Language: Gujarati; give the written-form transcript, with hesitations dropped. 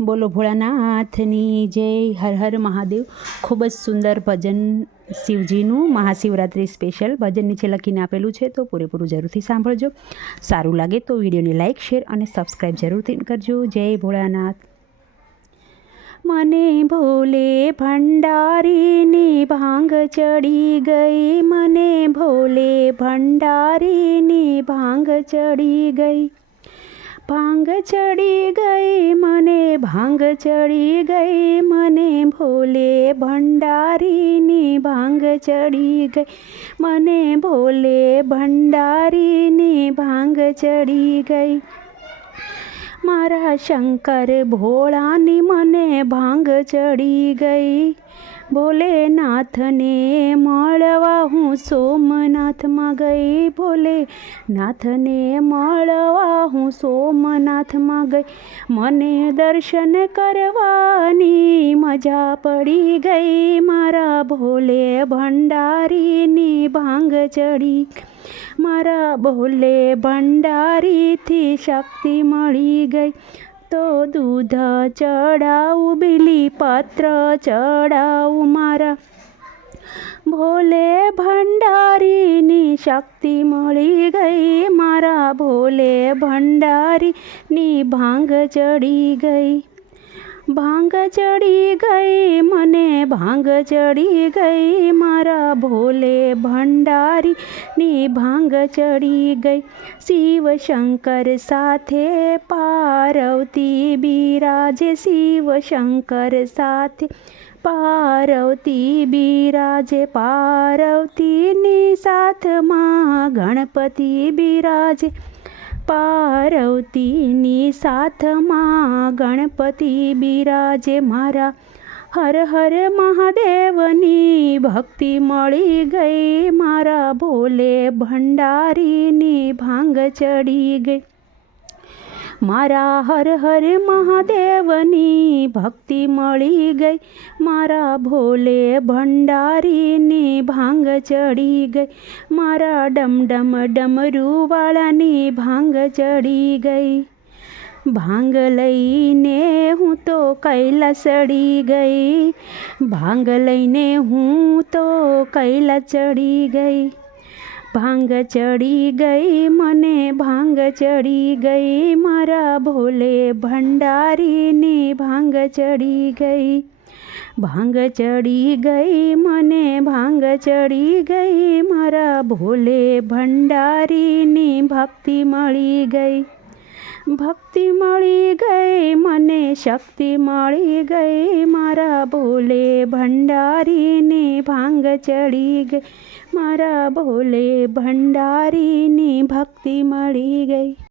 બોલો ભોળાનાથની જય। હર હર મહાદેવ। ખૂબ જ સુંદર ભજન શિવજીનું મહાશિવરાત્રિ સ્પેશિયલ ભજન નીચે લખીને આપેલું છે, તો પૂરેપૂરું જરૂરથી સાંભળજો। સારું લાગે તો વિડીયોને લાઇક, શેર અને સબસ્ક્રાઈબ જરૂરથી કરજો। જય ભોળાનાથ। મને ભોલે ભંડારીની ભાંગ ચડી ગઈ, મને ભોલે ભંડારીની ભાંગ ચડી ગઈ, ભાંગ ચડી ગઈ મને, ભાંગ ચડી ગઈ મને, ભોલે ભંડારીની ભાંગ ચડી ગઈ મને, ભોલે ભંડારીની ભાંગ ચડી ગઈ। મારા શંકર ભોળાની મને ભાંગ ચડી ગઈ, ભોલેનાથને મળવા હું સોમનાથમાં ગઈ, ભોલેનાથને મળવા હું સોમનાથમાં ગઈ, મને દર્શન કરવાની મજા પડી ગઈ, મારા ભોલે ભંડારીની ભાંગ ચડી, મારા ભોલે ભંડારીથી શક્તિ મળી ગઈ। તો દૂધ ચડાવું, બીલી પત્ર ચડાવું, મારા ભોલે ભંડારીની શક્તિ મળી ગઈ, મારા ભોલે ભંડારીની ભાંગ ચડી ગઈ, ભાંગ ચડી ગઈ મને, ભાંગ ચડી ગઈ, મારા ભોલે ભંડારીની ભાંગ ચડી ગઈ। શિવ શંકર સાથે પાર્વતી બિરાજે, શિવ શંકર સાથે પાર્વતી બિરાજે, પાર્વતીની સાથમાં ગણપતિ બિરાજે, પાર્વતીની સાથમાં ગણપતિ બિરાજે। મારા હર હર મહાદેવની ભક્તિ મળી ગઈ, મારા ભોલે ભંડારીની ભાંગ ચડી ગઈ, મારા હર હર મહાદેવની ભક્તિ મળી ગઈ, મારા ભોલે ભંડારીની ભાંગ ચડી ગઈ, મારા ડમડમ ડમરૂવાળાની ભાંગ ચડી ગઈ, ભાંગ લઈને હું તો કૈલાસ ચડી ગઈ, ભાંગ લઈને હું તો કૈલાસ ચડી ગઈ, ભાંગ ચડી ગઈ મને, ભાંગ ચડી ગઈ, મારા ભોલે ભંડારીની ભાંગ ચડી ગઈ, ભાંગ ચડી ગઈ મને, ભાંગ ચડી ગઈ, મારા ભોલે ભંડારીની ભક્તિ મળી ગઈ, ભક્તિ મળી ગઈ મને, શક્તિ મળી ગઈ, મારા ભોલે ભંડારીની ભાંગ ચડી ગઈ, મારા ભોલે ભંડારીની ભક્તિ મળી ગઈ।